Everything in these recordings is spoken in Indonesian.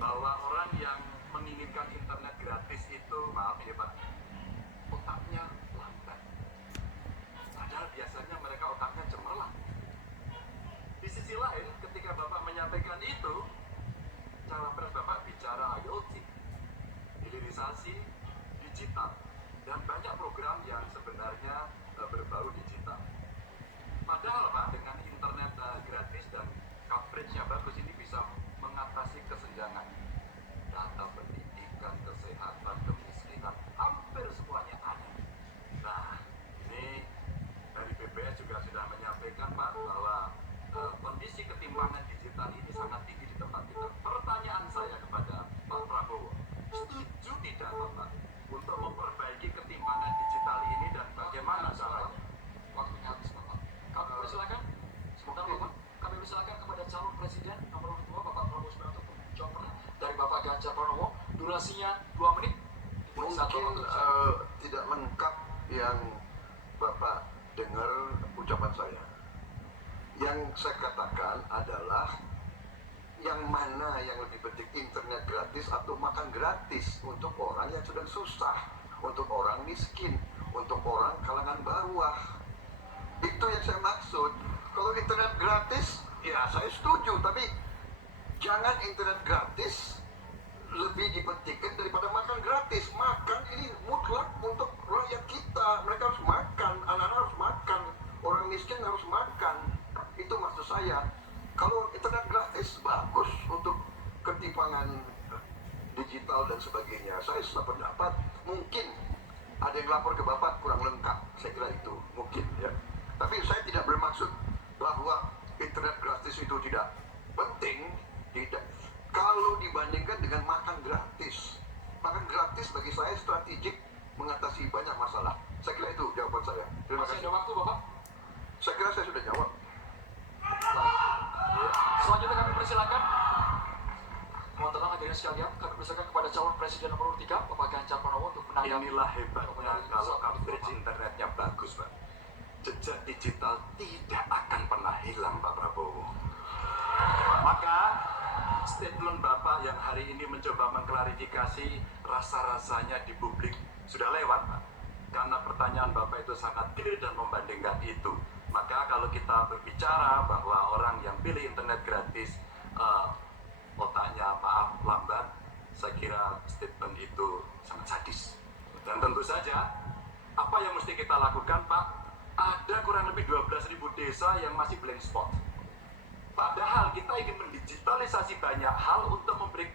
bahwa orang yang menginginkan internet gratis itu, maaf ya Pak, otaknya lambat. Padahal biasanya mereka otaknya cemerlang. Di sisi lain, ketika Bapak menyampaikan itu, cawapres Bapak bicara IoT, hilirisasi digital, dan banyak program yang sebenarnya berbau digital. Padahal Pak, dengan internet gratis dan coverage-nya bagus, ini bisa mengatasi kesenjangan. Data pendidikan, kesehatan, kemiskinan, hampir semuanya ada. Nah, ini dari BPS juga sudah menyampaikan Pak, bahwa kondisi ketimpangan digital ini sangat tinggi di tempat kita. Pertanyaan saya kepada Pak Prabowo, setuju tidak Bapak untuk memperbaiki ketimpangan digital ini dan bagaimana caranya? Waktunya habis Bapak. Kami persilakan, sebentar Bapak. Kami persilakan kepada calon presiden nomor 2 Bapak Prabowo Subianto untuk menjawab dari Bapak Ganjar Pranowo. Durasinya 2 menit. Mungkin tidak lengkap yang Bapak dengar ucapan saya. Yang saya katakan adalah yang mana yang lebih penting, internet gratis atau makan gratis untuk orang yang sedang susah, untuk orang miskin, untuk orang kalangan bawah. Itu yang saya maksud. Kalau internet gratis, ya saya setuju, tapi jangan internet gratis lebih dipentingkan daripada makan gratis. Makan ini mutlak untuk rakyat kita. Mereka harus makan, anak-anak harus makan, orang miskin harus makan. Itu maksud saya. Kalau internet gratis bagus untuk ketimpangan digital dan sebagainya. Saya sependapat, mungkin ada yang lapor ke Bapak kurang lengkap. Saya kira itu mungkin ya. Tapi saya tidak bermaksud bahwa internet gratis itu tidak penting. Tidak. Kalau dibandingkan dengan makan gratis bagi saya strategik mengatasi banyak masalah. Saya kira itu jawaban saya. Terima kasih. Masih ada waktu Bapak? Saya kira saya sudah jawab. Selanjutnya kami persilakan. Mohon tenang hadirin sekalian, kami persilakan kepada calon presiden nomor 3 Bapak Ganjar Pranowo untuk menanggapi. Inilah hebatnya kalau coverage internetnya bagus Pak. Jejak digital tidak akan pernah hilang Pak Prabowo. Maka statement Bapak yang hari ini mencoba mengklarifikasi rasa-rasanya di publik sudah lewat Pak. Karena pertanyaan Bapak itu sangat clear dan membandingkan itu. Maka kalau kita berbicara bahwa orang yang pilih internet gratis otaknya maaf lambat, saya kira statement itu sangat sadis. Dan tentu saja apa yang mesti kita lakukan Pak, ada kurang lebih 12.000 desa yang masih blank spot. Padahal kita ingin mendigitalisasi banyak hal untuk memberi.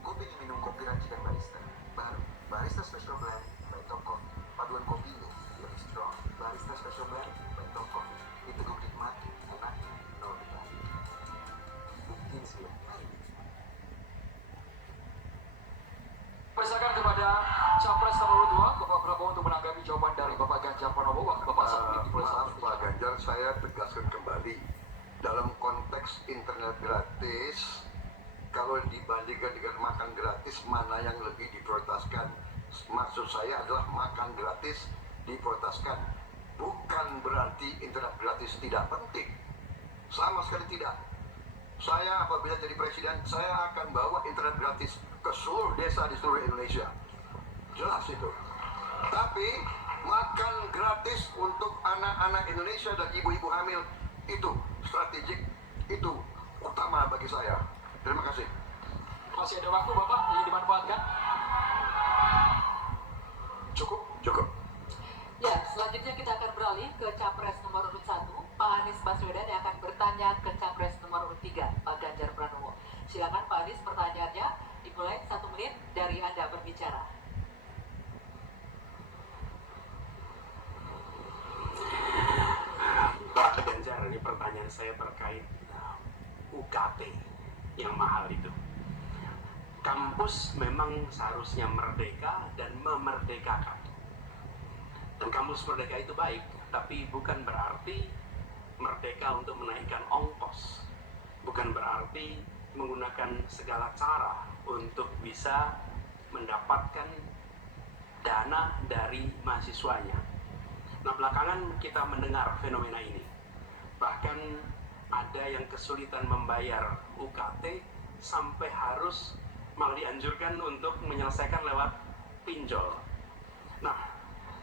Kopi ingin minum kopi racikan barista baru, Barista Special Blend by Top Coffee. Paduan kopinya lebih strong. Barista Special Blend by Top Coffee. Itu nikmati, enak, no debat. Buktiin sih. Persilakan kepada capres nomor 2 Bapak Prabowo untuk menanggapi jawaban dari Bapak Ganjar Pranowo. Waktu Bapak 1 menit dimulai. Maaf Pak Ganjar, saya tegaskan kembali. Dalam konteks internet gratis, kalau dibandingkan dengan makan gratis, mana yang lebih diprioritaskan? Maksud saya adalah makan gratis diprioritaskan. Bukan berarti internet gratis tidak penting. Sama sekali tidak. Saya apabila jadi presiden, saya akan bawa internet gratis ke seluruh desa di seluruh Indonesia. Jelas itu. Tapi makan gratis untuk anak-anak Indonesia dan ibu-ibu hamil itu strategik, itu utama bagi saya. Terima kasih. Masih ada waktu Bapak, ingin dimanfaatkan? Cukup? Cukup. Ya, selanjutnya kita akan beralih ke capres nomor urut 1, Pak Anies Baswedan yang akan bertanya ke capres nomor urut 3, Pak Ganjar Pranowo. Silakan Pak Anies, pertanyaannya dimulai 1 menit dari Anda berbicara. Pak Ganjar, ini pertanyaan saya terkait UKT yang mahal itu. Kampus memang seharusnya merdeka dan memerdekakan. Dan kampus merdeka itu baik, tapi bukan berarti merdeka untuk menaikkan ongkos. Bukan berarti menggunakan segala cara untuk bisa mendapatkan dana dari mahasiswanya. Nah, belakangan kita mendengar fenomena ini. Bahkan ada yang kesulitan membayar UKT sampai harus malah dianjurkan untuk menyelesaikan lewat pinjol. Nah,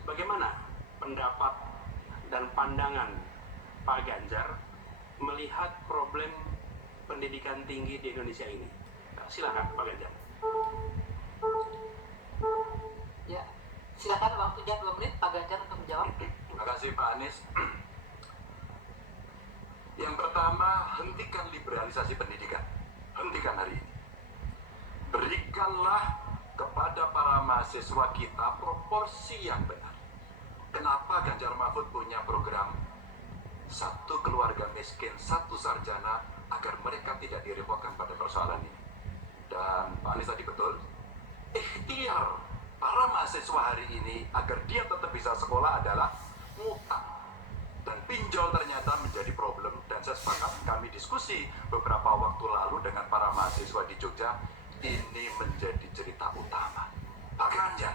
bagaimana pendapat dan pandangan Pak Ganjar melihat problem pendidikan tinggi di Indonesia ini? Nah, silakan Pak Ganjar. Ya, silakan waktunya 2 menit Pak Ganjar untuk menjawab. Terima kasih Pak Anies. Yang pertama, hentikan liberalisasi pendidikan. Hentikan hari ini. Berikanlah kepada para mahasiswa kita proporsi yang benar. Kenapa Ganjar Mahfud punya program satu keluarga miskin, satu sarjana, agar mereka tidak direpotkan pada persoalan ini. Dan Pak Anies tadi betul, ikhtiar para mahasiswa hari ini agar dia tetap bisa sekolah adalah ngutang. Dan pinjol ternyata menjadi problem, dan saya sepakat kami diskusi beberapa waktu lalu dengan para mahasiswa di Jogja, ini menjadi cerita utama. Pak Ganjar,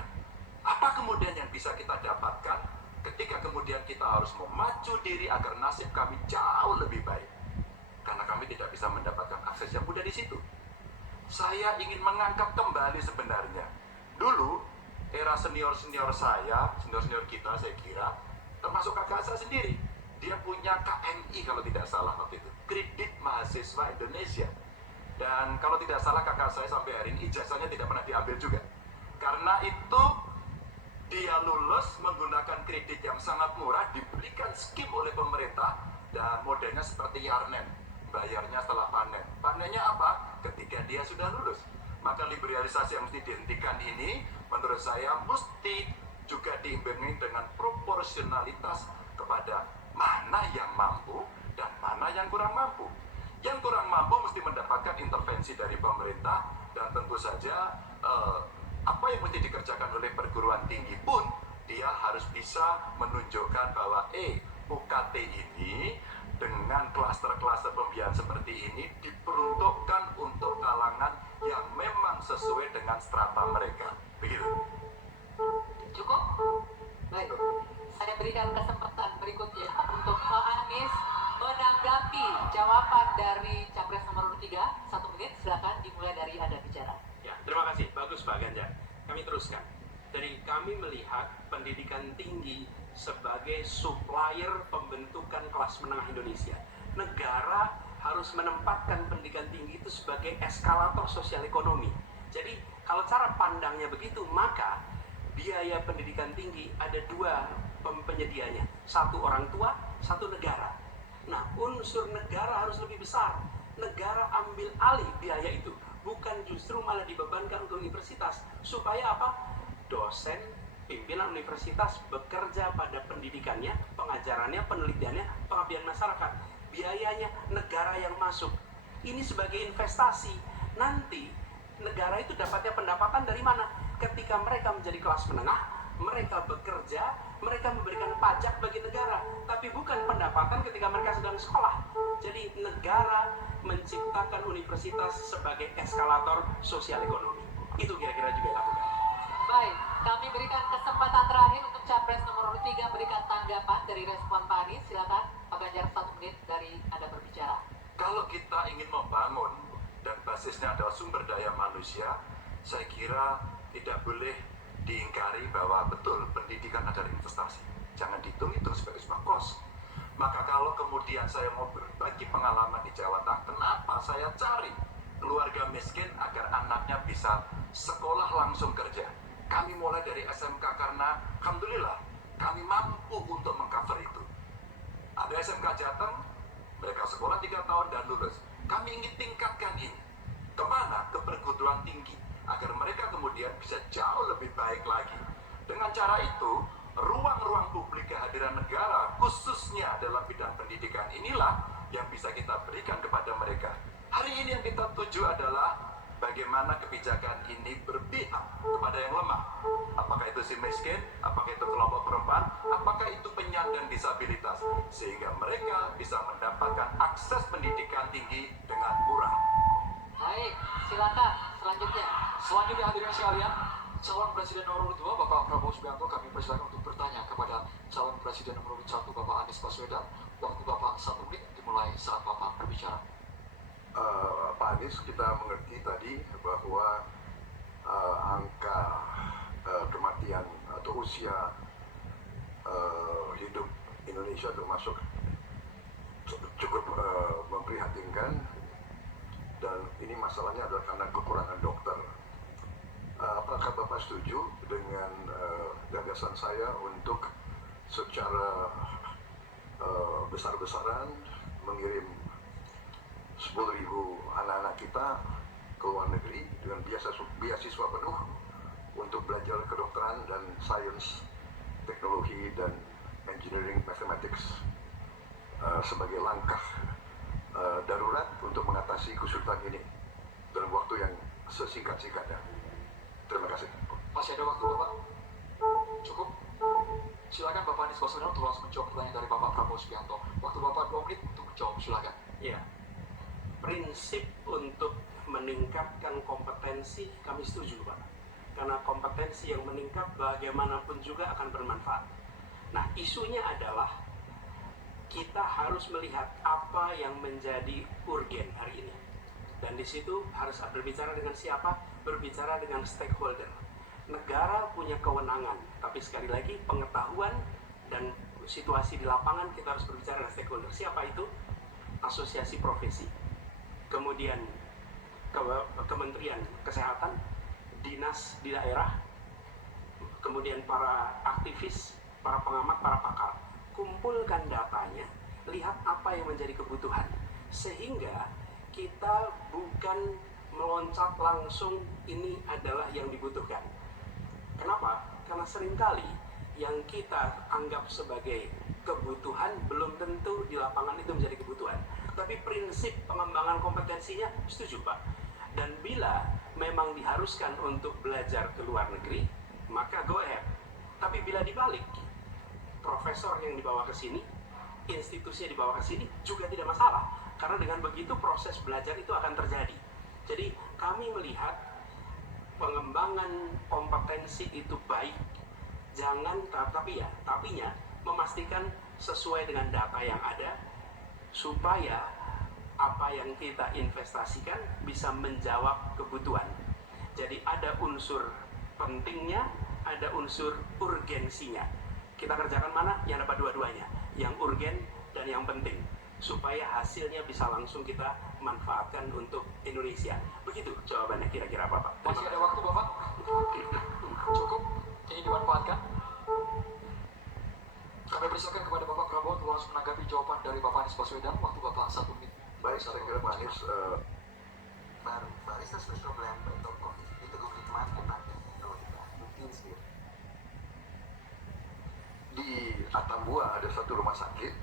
apa kemudian yang bisa kita dapatkan ketika kemudian kita harus memacu diri agar nasib kami jauh lebih baik? Karena kami tidak bisa mendapatkan akses yang mudah di situ. Saya ingin mengangkat kembali sebenarnya. Dulu, era senior-senior saya, senior-senior kita saya kira, termasuk kakak saya sendiri, dia punya KMI kalau tidak salah waktu itu, Kredit Mahasiswa Indonesia. Dan kalau tidak salah kakak saya sampai hari ini ijazahnya tidak pernah diambil juga. Karena itu dia lulus menggunakan kredit yang sangat murah, diberikan skim oleh pemerintah, dan modelnya seperti Yarnen, bayarnya setelah panen. Panennya apa? Ketika dia sudah lulus. Maka liberalisasi yang mesti dihentikan ini menurut saya mesti juga diimbangi dengan proporsionalitas kepada mana yang mampu dan mana yang kurang mampu. Yang kurang mampu mesti mendapatkan intervensi dari pemerintah, dan tentu saja apa yang mesti dikerjakan oleh perguruan tinggi pun dia harus bisa menunjukkan bahwa UKT ini dengan klaster-klaster pembiayaan seperti ini diperuntukkan untuk kalangan yang memang sesuai dengan strata mereka. Begitu. Cukup? Baik, saya berikan kesempatan berikutnya untuk Pak Anies menanggapi jawaban dari Capres nomor 3. 1 menit, silakan dimulai dari Anda bicara. Ya, terima kasih. Bagus Pak Ganjar. Kami teruskan. Jadi kami melihat pendidikan tinggi sebagai supplier pembentukan kelas menengah Indonesia. Negara harus menempatkan pendidikan tinggi itu sebagai eskalator sosial ekonomi. Jadi kalau cara pandangnya begitu, maka biaya pendidikan tinggi ada 2 penyedianya. Satu orang tua, satu negara. Nah, unsur negara harus lebih besar. Negara ambil alih biaya itu, bukan justru malah dibebankan untuk universitas. Supaya apa? Dosen, pimpinan universitas bekerja pada pendidikannya, pengajarannya, penelitiannya, pengabdian masyarakat. Biayanya negara yang masuk. Ini sebagai investasi. Nanti negara itu dapatnya pendapatan dari mana? Ketika mereka menjadi kelas menengah, mereka bekerja, mereka memberikan pajak bagi negara, tapi bukan pendapatan ketika mereka sedang sekolah. Jadi negara menciptakan universitas sebagai eskalator sosial ekonomi. Itu kira-kira juga dilakukan. Baik, kami berikan kesempatan terakhir untuk Capres nomor 3 berikan tanggapan dari respon Pak Anies. Silakan Pak Ganjar, 1 menit dari Anda berbicara. Kalau kita ingin membangun dan basisnya adalah sumber daya manusia, saya kira tidak boleh diingkari bahwa betul pendidikan adalah investasi. Jangan dihitung-hitung sebagai sebuah kos. Maka kalau kemudian saya mau berbagi pengalaman di Jawa Tengah, kenapa saya cari keluarga miskin agar anaknya bisa sekolah langsung kerja. Kami mulai dari SMK karena alhamdulillah kami mampu untuk mengcover itu. Ada SMK Jateng, mereka sekolah 3 tahun dan lulus. Kami ingin tingkatkan ini. Kemana? Ke perguruan tinggi. Agar mereka kemudian bisa jauh lebih baik lagi. Dengan cara itu, ruang-ruang publik kehadiran negara, khususnya dalam bidang pendidikan inilah yang bisa kita berikan kepada mereka. Hari ini yang kita tuju adalah bagaimana kebijakan ini berpihak kepada yang lemah. Apakah itu si miskin, apakah itu kelompok perempuan, apakah itu penyandang disabilitas. Sehingga mereka bisa mendapatkan akses pendidikan tinggi dengan murah. Baik, silakan selanjutnya. Selanjutnya hadirin sekalian, calon presiden nomor 2 Bapak Prabowo Subianto kami persilakan untuk bertanya kepada calon presiden nomor 1 Bapak Anies Baswedan. Waktu Bapak 1 menit dimulai saat Bapak berbicara. Pak Anies, kita mengerti tadi bahwa angka kematian atau usia hidup Indonesia termasuk cukup memprihatinkan, dan ini masalahnya adalah karena kekurangan dokter. Apakah Bapak setuju dengan gagasan saya untuk secara besar-besaran mengirim 10.000 anak-anak kita ke luar negeri dengan beasiswa penuh untuk belajar kedokteran dan sains, teknologi, dan engineering, mathematics sebagai langkah darurat untuk mengatasi kesulitan ini dalam waktu yang sesingkat-singkatnya. Terima kasih. Masih ada waktu Bapak? Cukup? Silakan Bapak Anies Baswedan untuk langsung menjawab pertanyaan dari Bapak Prabowo Subianto. Waktu Bapak 2 menit untuk menjawab, silakan. Ya, prinsip untuk meningkatkan kompetensi kami setuju, Pak. Karena kompetensi yang meningkat bagaimanapun juga akan bermanfaat. Nah, isunya adalah kita harus melihat apa yang menjadi urgen hari ini. Dan di situ harus berbicara dengan siapa? Berbicara dengan stakeholder. Negara punya kewenangan, tapi sekali lagi pengetahuan dan situasi di lapangan kita harus berbicara dengan stakeholder. Siapa itu? Asosiasi profesi, kemudian Kementerian Kesehatan, dinas di daerah, kemudian para aktivis, para pengamat, para pakar. Kumpulkan datanya, lihat apa yang menjadi kebutuhan, sehingga kita bukan meloncat langsung ini adalah yang dibutuhkan. Kenapa? Karena seringkali yang kita anggap sebagai kebutuhan belum tentu di lapangan itu menjadi kebutuhan. Tapi prinsip pengembangan kompetensinya setuju, Pak. Dan bila memang diharuskan untuk belajar ke luar negeri, maka go ahead. Tapi bila dibalik, profesor yang dibawa ke sini, institusinya dibawa ke sini juga tidak masalah. Karena dengan begitu proses belajar itu akan terjadi. Jadi kami melihat pengembangan kompetensi itu baik, tapinya memastikan sesuai dengan data yang ada, supaya apa yang kita investasikan bisa menjawab kebutuhan. Jadi ada unsur pentingnya, ada unsur urgensinya. Kita kerjakan mana? Yang dapat dua-duanya, yang urgen dan yang penting, supaya hasilnya bisa langsung kita manfaatkan untuk Indonesia. Begitu jawabannya kira-kira, Bapak. Masih ada waktu Bapak? Cukup? Ini dimanfaatkan? Kami persilakan kepada Bapak Prabowo untuk langsung menanggapi jawaban dari Bapak Anies Baswedan. Waktu Bapak 1 menit. Baik, saya kira Pak Anies, Barista Special Blend by Top Coffee diteguk nikmat enak kalau kita mungkin sih. di Atambua ada satu rumah sakit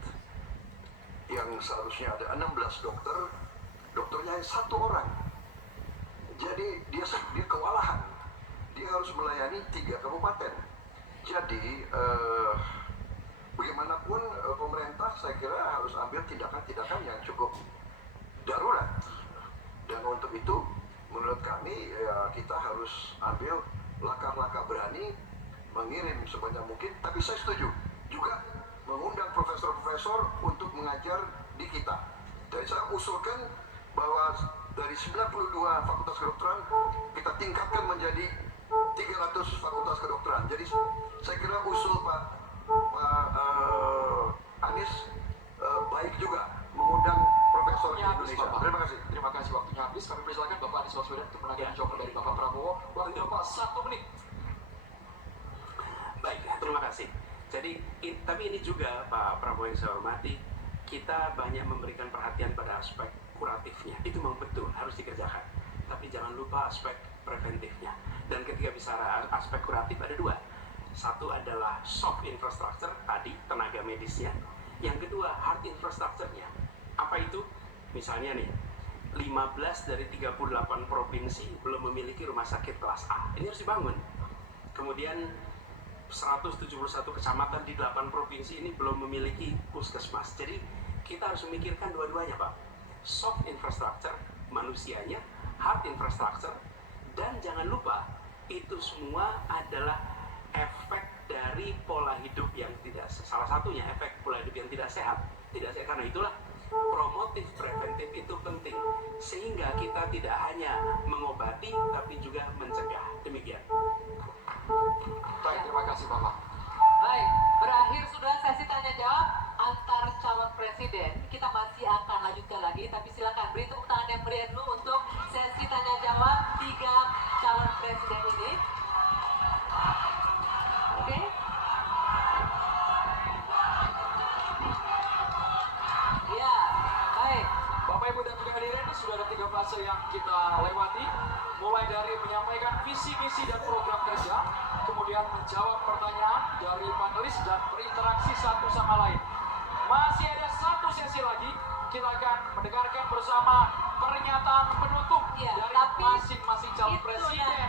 yang seharusnya ada 16 dokter, dokternya hanya 1 orang. Jadi dia kewalahan, dia harus melayani 3 kabupaten. Jadi bagaimanapun pemerintah saya kira harus ambil tindakan-tindakan yang cukup darurat. Dan untuk itu menurut kami ya, kita harus ambil langkah-langkah berani, mengirim sebanyak mungkin. Tapi saya setuju juga mengundang profesor-profesor untuk mengajar di kita. Jadi saya usulkan bahwa dari 92 fakultas kedokteran kita tingkatkan menjadi 300 fakultas kedokteran. Jadi saya kira usul Pak Anies baik juga mengundang profesor di Indonesia. Terima kasih. Terima kasih, waktunya habis. Kami persilakan Bapak Anies Baswedan untuk menanggapi jawaban dari Bapak Prabowo. Waktu Bapak 1 menit. Baik, terima kasih. Jadi, tapi ini juga Pak Prabowo yang saya hormati, kita banyak memberikan perhatian pada aspek kuratifnya. Itu memang betul, harus dikerjakan. Tapi jangan lupa aspek preventifnya. Dan ketika bicara aspek kuratif ada 2. Satu adalah soft infrastructure, tadi tenaga medisnya. Yang kedua, hard infrastructure-nya. Apa itu? Misalnya nih, 15 dari 38 provinsi belum memiliki rumah sakit kelas A. Ini harus dibangun. Kemudian 171 kecamatan di 8 provinsi ini belum memiliki puskesmas. Jadi kita harus memikirkan dua-duanya, Pak. Soft infrastructure, manusianya, hard infrastructure, dan jangan lupa itu semua adalah efek dari pola hidup yang tidak, salah satunya efek pola hidup yang tidak sehat. Tidak, karena itulah promotif preventif itu penting, sehingga kita tidak hanya mengobati tapi juga mencegah. Demikian. Baik, terima kasih Bapak. Baik, berakhir sudah sesi tanya jawab antar calon presiden. Kita masih akan lanjutkan lagi, tapi silakan beri tepuk tangan yang meriah dulu untuk sesi tanya jawab 3 calon presiden ini. Oke? Ya, baik. Bapak Ibu dan juga hadirin, sudah ada 3 fase yang kita lewati, mulai dari menyampaikan visi misi dan program kerja, kemudian menjawab pertanyaan dari panelis dan berinteraksi satu sama lain. Masih ada 1 sesi lagi, kita akan mendengarkan bersama pernyataan penutup Ya, dari tapi masing-masing calon itu presiden